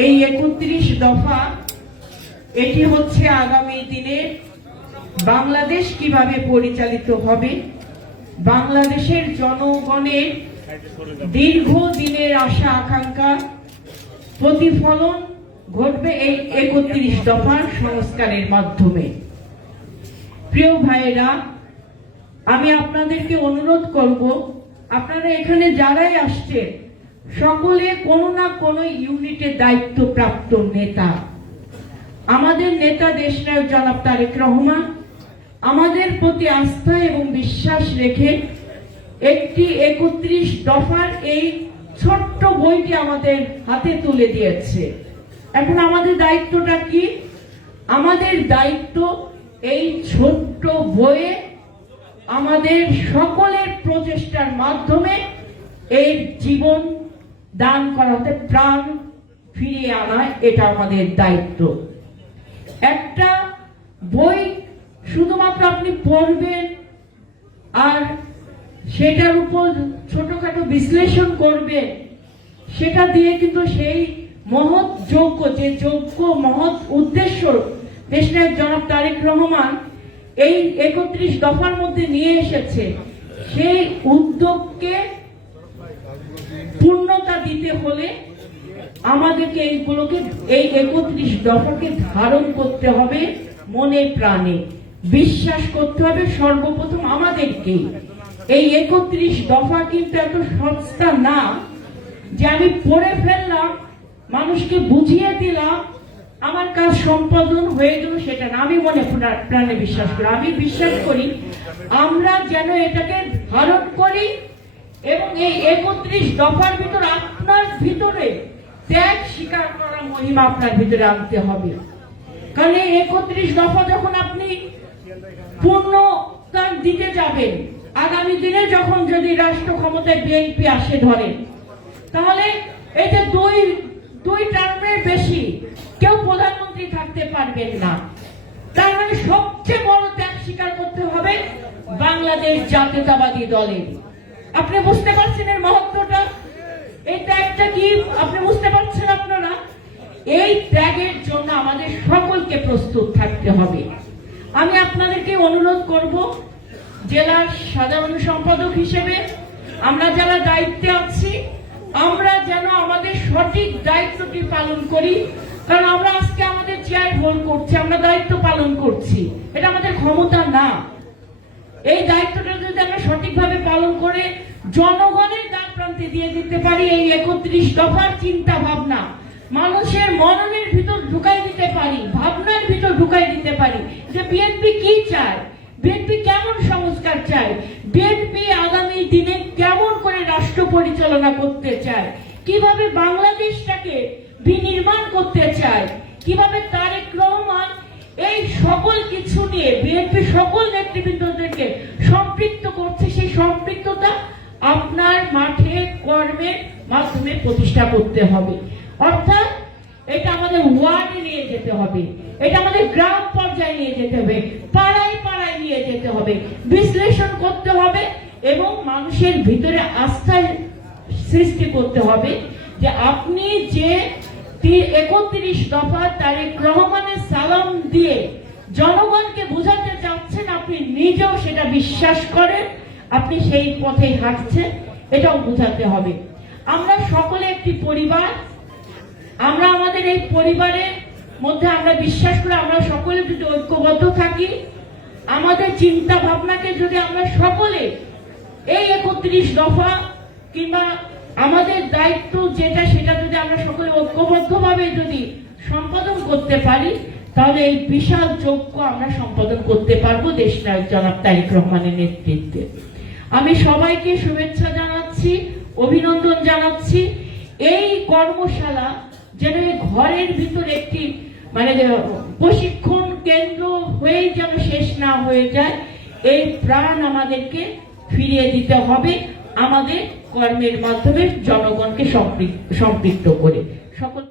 এই ৩১ দফা এটি হচ্ছে আগামী দিনে বাংলাদেশ কিভাবে পরিচালিত হবে, বাংলাদেশের জনগণের দীর্ঘদিনের আশা আকাঙ্ক্ষা প্রতিফলন ঘটবে এই ৩১ দফার সংস্কারের মাধ্যমে। প্রিয় ভাইয়েরা, আমি আপনাদেরকে অনুরোধ করব, আপনারা এখানে যারাই আসছেন সকলে কোনো না কোনো ইউনিটের দায়িত্বপ্রাপ্ত নেতা। আমাদের নেতা দেশনায়ক জনাব তারেক রহমান আমাদের প্রতি আস্থা এবং বিশ্বাস রেখে একটি ৩১ দফার এই ছোট্ট বইটি আমাদের হাতে তুলে দিয়েছে। এখন আমাদের দায়িত্বটা কি? আমাদের দায়িত্ব এই ছোট্ট বইয়ে আমাদের সকলের প্রচেষ্টার মাধ্যমে এই জীবন দান করাতে, প্রাণ ফিরিয়ে আনা, এটা আমাদের দায়িত্ব। একটা বই শুধুমাত্র আপনি পড়বেন আর সেটার উপর ছোটখাটো বিশ্লেষণ করবেন, সেটা দিয়ে কিন্তু সেই মহৎ যোগ্য, যে যোগ্য মহৎ উদ্দেশ্য দেশনায়ক জনাব তারেক রহমান এই ৩১ দফার মধ্যে নিয়ে এসেছে, সেই উদ্যোগকে পূর্ণতা দিতে হলে আমাদেরকে এইগুলোকে, এই ৩১ দফাকে ধারণ করতে হবে মনে প্রাণে, বিশ্বাস করতে হবে সর্বপ্রথম আমাদেরকে। এই ৩১ দফা কিন্তু এত সস্তা না যে আমি পড়ে ফেললাম, মানুষকে বুঝিয়ে দিলাম, আমার কাজ সম্পাদন হয়ে গেল, সেটা না। আমি মনে প্রাণে বিশ্বাস করি, আমি বিশ্বাস করি আমরা যেন এটাকে ধারণ করি এবং এই ৩১ দফার ভিতর আপনার ভিতরে ত্যাগ স্বীকার করার মহিমা আপনার ভিতরে আনতে হবে। কারণ এই ৩১ দফা যখন আপনি পূর্ণতা দিতে যাবেন, আগামী দিনে যখন যদি রাষ্ট্র ক্ষমতায় বিএনপি আসে ধরেন, তাহলে এই যে দুই টার্মের বেশি কেউ প্রধানমন্ত্রী থাকতে পারবেন না। তার মানে সবচেয়ে বড় ত্যাগ স্বীকার করতে হবে বাংলাদেশ জাতীয়তাবাদী দলের। আপনি বুঝতে পারছেন এর মহত্বটা? এই ত্যাগটা কি আপনি বুঝতে পারছেন? আপনারা এই ত্যাগের জন্য আমাদের সকলকে প্রস্তুত থাকতে হবে। আমি আপনাদেরকে অনুরোধ করব, জেলার সাধারণ সম্পাদক হিসেবে আমরা যারা দায়িত্বে আছি, আমরা যেন আমাদের সঠিক দায়িত্বটি পালন করি। কারণ আমরা আজকে আমাদের চেয়ার হোল্ড করছি, আমরা দায়িত্ব পালন করছি, এটা আমাদের ক্ষমতা না। এই দায়িত্বটা যদি আমরা সঠিকভাবে পালন করে জনগণের দ্বার প্রান্তে দিয়ে দিতে পারি, এই ৩১ দফার চিন্তা ভাবনা মানুষের মননের ভিতর ঢুকাই দিতে পারি, ভাবনার ভিতর ঢুকাই দিতে পারি যে বিএনপি কি চায়, বিএনপি কেমন সংস্কার চায়, বিএনপি আগামী দিনে কেমন করে রাষ্ট্র পরিচালনা করতে চায়, কিভাবে বাংলাদেশটাকে বিনির্মাণ করতে চায়, কিভাবে তারেক রহমান এই সকল কিছু নিয়ে বিএনপি সকল নেতৃবৃন্দদেরকে সম্পৃক্ত করছে, সেই সম্পৃক্ততা আপনার মাঠে কর্মের মাধ্যমে প্রতিষ্ঠা করতে হবে। অর্থাৎ এটা আমাদের ওয়ার্ডে নিয়ে যেতে হবে, এটা আমাদের গ্রাম পর্যায়ে নিয়ে যেতে হবে, পাড়ায় পাড়ায় নিয়ে যেতে হবে, বিশ্লেষণ করতে হবে এবং মানুষের ভিতরে আস্থা সৃষ্টি করতে হবে যে আপনি যে ৩১ দফা তারেক রহমানের সালাম দিয়ে জনগণকে বোঝাতে চাচ্ছেন, আপনি নিজেও সেটা বিশ্বাস করেন, আপনি সেই পথে হাঁটছেন, এটাও বোঝাতে হবে। আমরা সকলে একটি পরিবার, আমরা আমাদের এই পরিবারের মধ্যে আমরা বিশ্বাস করে আমরা সকলে যদি ঐক্যবদ্ধ থাকি, আমাদের চিন্তা ভাবনাকে যদি আমরা সকলে এই ৩১ দফা কিংবা আমাদের দায়িত্ব যেটা, সেটা যদি আমরা সকলে ঐক্যবদ্ধভাবে যদি সম্পাদন করতে পারি, তাহলে এই বিশাল যজ্ঞ আমরা সম্পাদন করতে পারবো দেশনায়ক জনাব তারেক রহমানের নেতৃত্বে। আমি সবাইকে শুভেচ্ছা জানাচ্ছি, অভিনন্দন জানাচ্ছি। এই কর্মশালা যেন ঘরের ভিতর একটি প্রশিক্ষণ কেন্দ্র হয়ে যেন শেষ না হয়ে যায়, এই প্রাণ আমাদেরকে ফিরিয়ে দিতে হবে আমাদের কর্মের মাধ্যমে জনগণকে সম্পৃক্ত করে। সকল